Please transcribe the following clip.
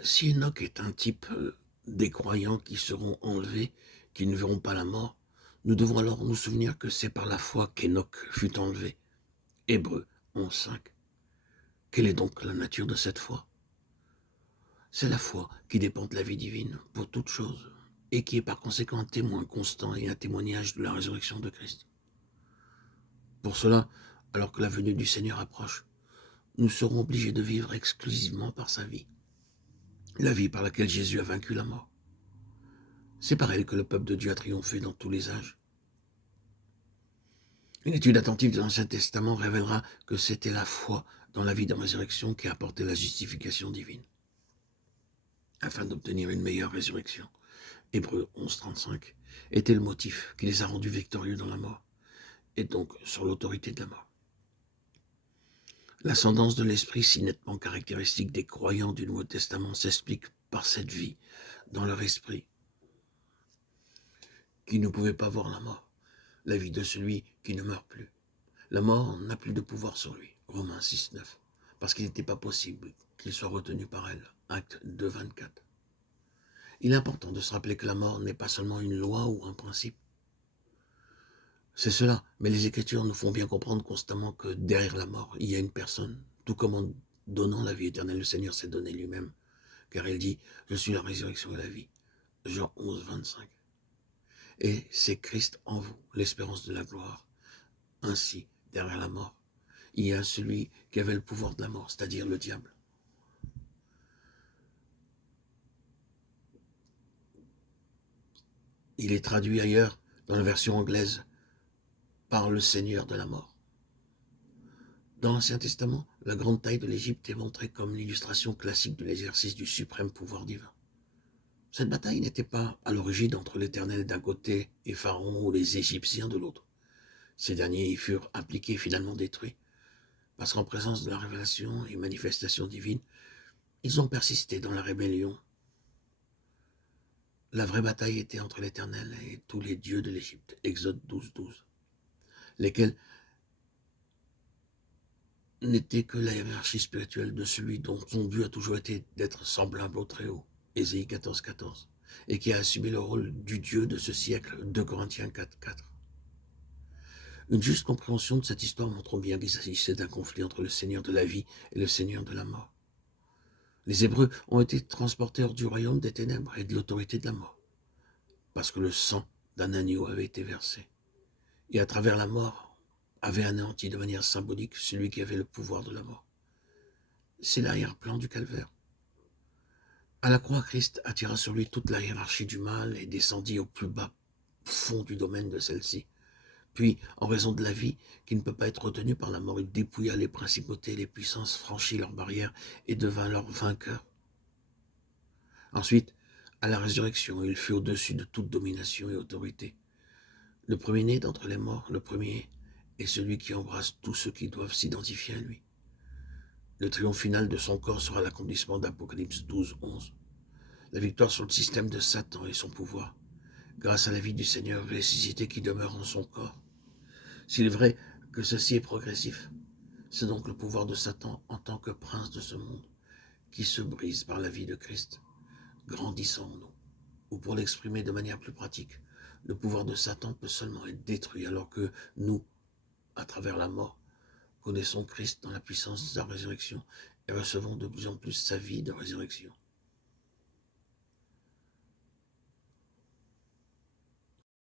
Si Enoch est un type des croyants qui seront enlevés, qui ne verront pas la mort, nous devons alors nous souvenir que c'est par la foi qu'Enoch fut enlevé. Hébreux 11.5. Quelle est donc la nature de cette foi? C'est la foi qui dépend de la vie divine pour toute chose et qui est par conséquent un témoin constant et un témoignage de la résurrection de Christ. Pour cela, alors que la venue du Seigneur approche, nous serons obligés de vivre exclusivement par sa vie, la vie par laquelle Jésus a vaincu la mort. C'est par elle que le peuple de Dieu a triomphé dans tous les âges. Une étude attentive de l'Ancien Testament révélera que c'était la foi dans la vie de résurrection qui a apporté la justification divine, afin d'obtenir une meilleure résurrection. Hébreux 11.35 était le motif qui les a rendus victorieux dans la mort, et donc sur l'autorité de la mort. L'ascendance de l'esprit, si nettement caractéristique des croyants du Nouveau Testament, s'explique par cette vie dans leur esprit, qui ne pouvait pas voir la mort, la vie de celui qui ne meurt plus. La mort n'a plus de pouvoir sur lui, Romains 6.9, parce qu'il n'était pas possible qu'il soit retenu par elle, Actes 2.24. Il est important de se rappeler que la mort n'est pas seulement une loi ou un principe. C'est cela, mais les Écritures nous font bien comprendre constamment que derrière la mort, il y a une personne, tout comme en donnant la vie éternelle, le Seigneur s'est donné lui-même, car il dit « Je suis la résurrection et la vie ». Jean 11.25. Et c'est Christ en vous, l'espérance de la gloire. Ainsi, derrière la mort, il y a celui qui avait le pouvoir de la mort, c'est-à-dire le diable. Il est traduit ailleurs, dans la version anglaise, par le Seigneur de la mort. Dans l'Ancien Testament, la grande taille de l'Égypte est montrée comme l'illustration classique de l'exercice du suprême pouvoir divin. Cette bataille n'était pas à l'origine entre l'Éternel d'un côté et Pharaon ou les Égyptiens de l'autre. Ces derniers y furent impliqués et finalement détruits, parce qu'en présence de la révélation et manifestation divine, ils ont persisté dans la rébellion. La vraie bataille était entre l'Éternel et tous les dieux de l'Égypte, Exode 12.12, lesquels n'était que la hiérarchie spirituelle de celui dont son but a toujours été d'être semblable au Très-Haut, Ésaïe 14.14, et qui a assumé le rôle du Dieu de ce siècle, 2 Corinthiens 4.4. Une juste compréhension de cette histoire montre bien qu'il s'agissait d'un conflit entre le Seigneur de la vie et le Seigneur de la mort. Les Hébreux ont été transportés hors du royaume des ténèbres et de l'autorité de la mort, parce que le sang d'un agneau avait été versé, et à travers la mort avait anéanti de manière symbolique celui qui avait le pouvoir de la mort. C'est l'arrière-plan du calvaire. À la croix, Christ attira sur lui toute la hiérarchie du mal et descendit au plus bas fond du domaine de celle-ci. Puis, en raison de la vie qui ne peut pas être retenue par la mort, il dépouilla les principautés, les puissances, franchit leurs barrières et devint leur vainqueur. Ensuite, à la résurrection, il fut au-dessus de toute domination et autorité. Le premier-né d'entre les morts, le premier, est celui qui embrasse tous ceux qui doivent s'identifier à lui. Le triomphe final de son corps sera l'accomplissement d'Apocalypse 12.11. La victoire sur le système de Satan et son pouvoir, grâce à la vie du Seigneur ressuscité qui demeure en son corps. S'il est vrai que ceci est progressif, c'est donc le pouvoir de Satan en tant que prince de ce monde qui se brise par la vie de Christ, grandissant en nous. Ou pour l'exprimer de manière plus pratique, le pouvoir de Satan peut seulement être détruit alors que nous, à travers la mort, connaissons Christ dans la puissance de sa résurrection et recevons de plus en plus sa vie de résurrection.